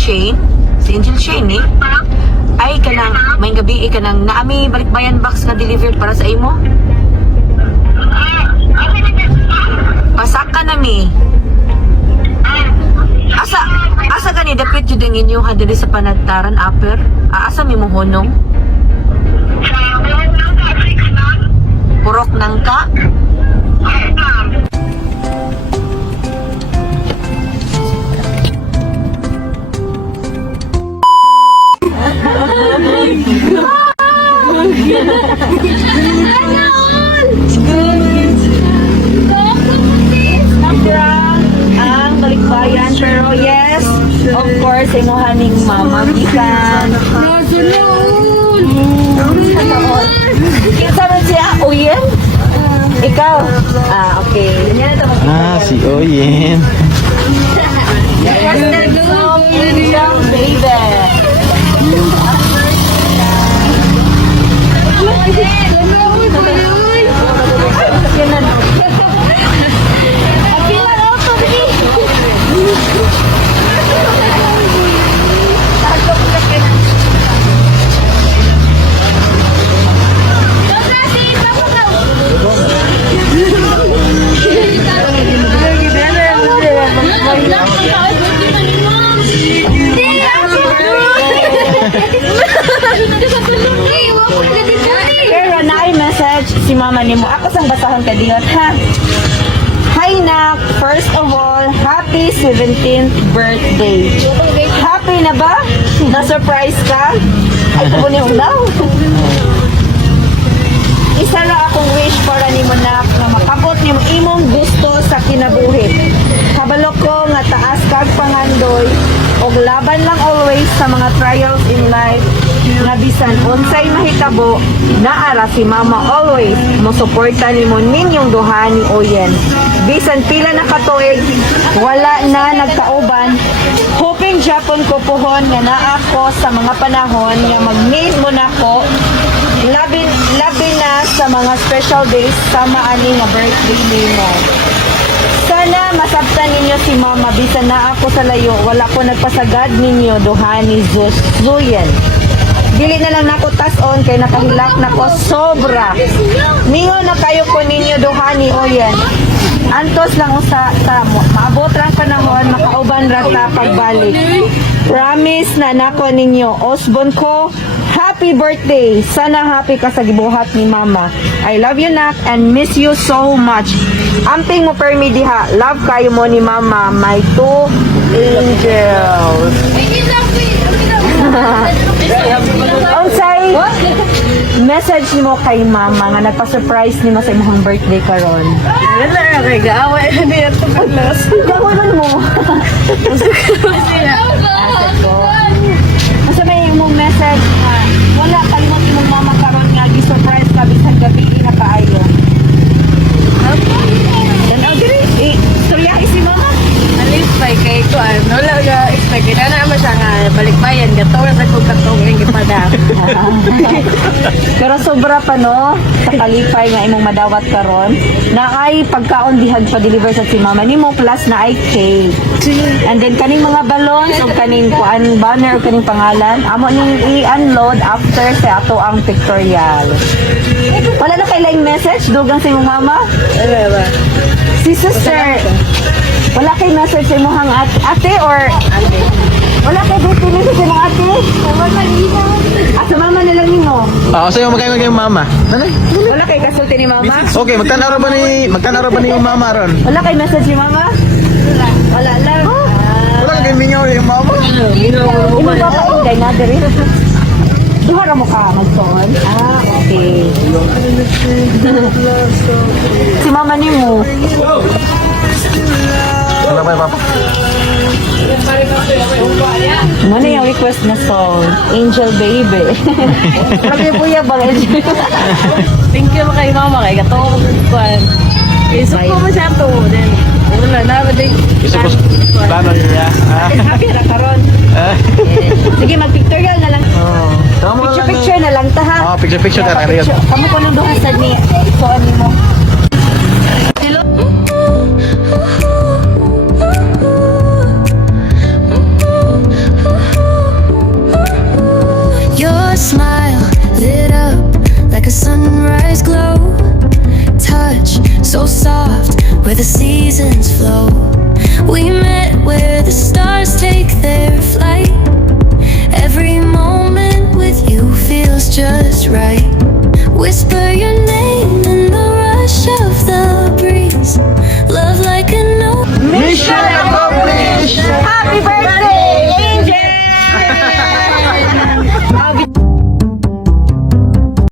Shane. Si Angel Shane eh. Ay kanang may gabi kanang naami balikbayan box nga delivered para sa imo. Pasaka na mi. Asa gani dapit jud ang inyo diri sa panagtaran upper. Asa mi mo honong? Purok nangka. Ang balikbayan pero yes, of course imuhaning mama gikan. Kinsa man siya? Uyen? Ikaw? Okay. Si Oyen. Yes, young baby. Pero na-message si mama ni mo. Ako sang basahon ka diyon, ha? Hi, Nak. First of all, happy 17th birthday. Happy na ba? Na-surprise ka? Ay, kubunin mo daw. Isa na akong wish para ni mo, Nak, na makabot ni mo imong gusto sa kinabuhi. Kabalo ko nga taas kag pangandoy og laban lang always sa mga trials in life nga bisan unsay mahitabo naara si mama always mo suporta nimo ninyong duha ni Oyen. Bisan pila na katuig wala na nagkauban, hoping Japon ko pohon nga naa ko sa mga panahon nga mag-need mo na ko labi na sa mga special days sama ani nga birthday nimo. Sana masabtan ninyo si mama bisan na ako sa layo wala ko nagpasagad ninyo duha ni Zuyen. Dili na lang nako tas-on kay nakahilak nako sobra. Mingo na kayo ko ninyo duha ni Oyen. Antos lang usa ta maabot ra panahon makauban ra ta pagbalik. Promise na nako ninyo Osbon ko. Happy birthday! Sana happy ka sa gibuhat ni mama. I love you, Nak, and miss you so much. Amping mo permi diha. Love kayo mo ni mama. My two angels. Onsay message nimo kay mama nga nagpa-surprise nimo sa imong birthday karon. Wala kay gaaway ni ato palos. Gawanan mo. Asa may imong message ha? Wala kalimot imong mama karon nga gi-surprise ka bisan gabi na kaayo. Dan agree. Storya si mama. Alis pay kay ko wala ga expect na naman siya nga balikbayan gato sa kung katong ing gipada. Pero sobra pa no sa kalipay nga imong madawat karon na ay pagkaon dihag pa deliver sa si mama nimo plus na ay cake. And then kaning mga balloons o kaning kuan banner o kaning pangalan amo ning i-unload after sa ato ang pictorial. Wala na kay laing message dugang sa imong mama? Wala ba? Si sister. Wala kay message sa imong ate or ate? Wala kay birthday message sa imong ate? Sa mama na lang nimo. Sa'yo magkain kay mama. Wala kay kasulti ni mama? Okay, magtanaro ba ni yung mama ron? Wala kay message ni mama? Wala lang. Wala kay mingaw yung mama. Imong papainday na diri. Duha ra mo ka magtuon? Okay. Si mama nimo. Wala ba yung papa? Ano yung request na song? Angel Baby. Sabi po yan bang Angel? Thank you kay mama kay gato kuan. Iso ko mo siya to then wala na ba din. Gusto ko plano niya. Happy na karon. Sige, mag-pictorial na lang. Picture na lang ta ha. Picture na lang. Kamu ko nung duha sa ni isuan mo. smile lit up like a sunrise glow. Touch so soft where the seasons flow. We met where the stars take their flight. Every moment with you feels just right. Whisper your name in the rush of the breeze. Love like an ocean. Mission accomplished! Happy birthday!